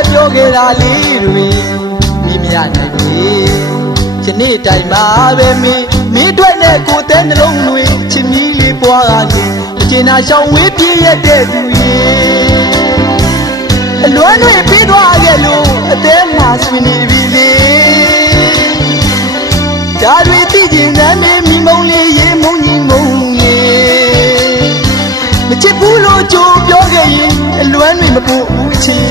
တရားကြီးပွဲပြောခဲ့တာလေးတွေမိမရနိုင်ဘူးယနေ့တိုင်မှာပဲမင်းမင်းတွေ့နဲ့ကိုယ်တဲ့နှလုံးသွင်းချစ်မီးလေးပွားကနေအကျဉ်းသာရှောင်ဝေးပြည့်ရတဲ့သူရဲ့အလွမ်းတွေပြီးသွားရဲ့လို့အသေးမှဆွေနေပြီ အလွမ်းတွေမပူဘူးချင်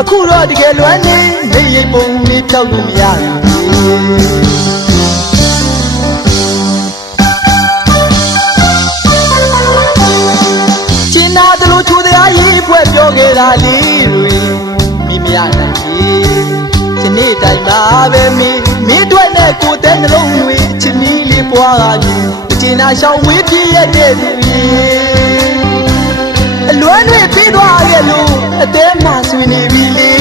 အခုတော့တကယ်လွမ်းနေနေရိပ်ပုံလေးဖြောက်လို့မရဘူးကျင်နာတယ်လို့ချိုးတရားရေးဖွဲ့ပြောခဲ့တာလေးတွေမိမရနိုင်ဘူးဒီနေ့တိုင်မှာပဲမင်းမင်းတို့နဲ့ကိုယ်တဲ့နှလုံးတွေချစ်မီးလေးပွားလာပြီကျင်နာရှောင်ဝေးပြည့်ရတဲ့သူရဲ့ အလွမ်းတွေပြီးသွားရဲ့လို့အသေးမှဆွေနေပြီလေ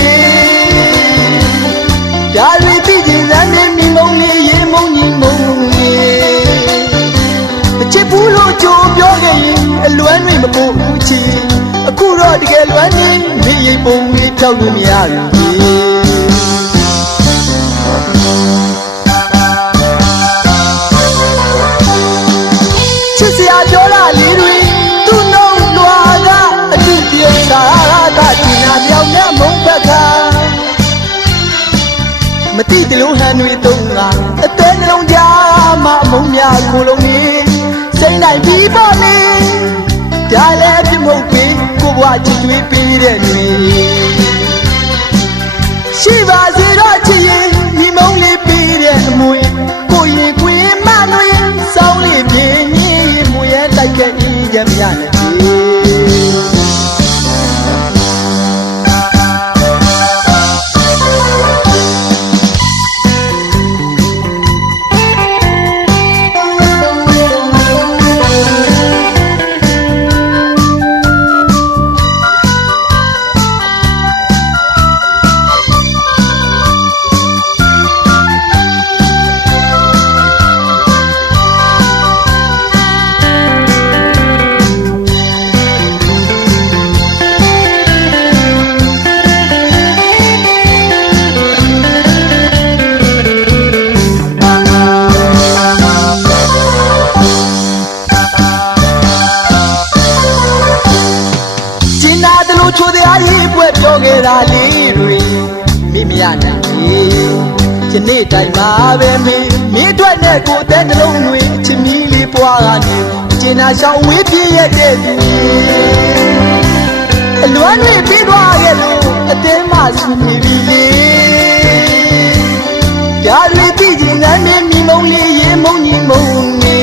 ဒါတွေသိကျင်စမ်းနေမိမုံလေးရေမုံကြီးမုံကြီးအချစ်ဘူးလို့ကြိုးပြောခဲ့ရင်အလွမ်းတွေမပို့ဘူးချီအခုတော့တကယ်လွမ်းနေမိရိပ်ပုံလေးဖြောက်လို့မရဘူး ကြားမှာအမုံများကိုလုံးကြီးစိတ်နိုင်ပြီးပါလေဒါလည်းပြမုတ်ပြီးကိုဘွားချစ်တွေးပြီးတဲ့တွေရှိပါစေတော့ချစ်ရင်မိမုံလေးပြီးတဲ့အမွေကိုရင်ကွင်းမလွင်စောင်းလေးပြင်းကြီးမွေရဲ့တိုက်တဲ့ဤရမြနဲ့ ချိုးတရားရေးပွဲပြောခဲ့တာလေးတွေမိမရနိုင်ဘူးယနေ့တိုင်မှာပဲမင်းမင်းအတွက်နဲ့ကိုယ်တဲ့နှလုံးသွင်းချစ်မီးလေးပွားကနေကျင်နာရှောင်ဝေးပြည့်ရတဲ့သူအလွမ်းတွေပြီးသွားခဲ့လို့အသေးမှဆူနေပြီလေဒါတွေသိကျင်တဲ့မိမုံလေးရေမုံကြီးမုံနေ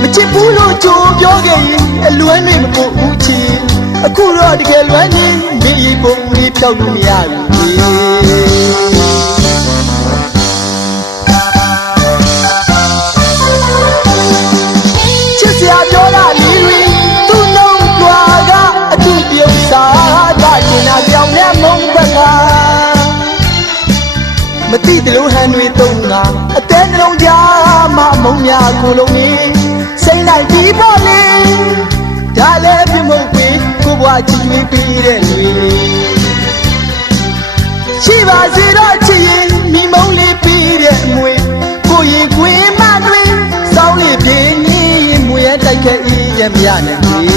မချစ်ဘူးလို့ကြိုးပြောခဲ့ရင်အလွမ်းတွေမပို့ဘူးချင် အခုတော့တကယ်လွမ်းနေမိရီပုံလေးဖြောက်လို့မရဘူးချစ်စရာပြောတာလေးတွေသူ့နှုတ်ကွာကအတူပြုံးစားတာကျင်နာပြောင်းနဲ့မုံဘက်ကမတိတလို့ဟန်တွေတုံးတာအသေးနှလုံးကြားမှာအမုံများကိုလုံးကြီးစိတ်လိုက်ပြီးပေါ့လေ ပြီးပြီးတဲ့လူရှိပါစေတော့ချစ်ရင်မိမုံလေးပြီးတဲ့အမွေကိုရင်ကွင်းမတွေစောင်းလေးပြင်းကြီးမွေရတိုက်ခဲ့ဤရမရနဲ့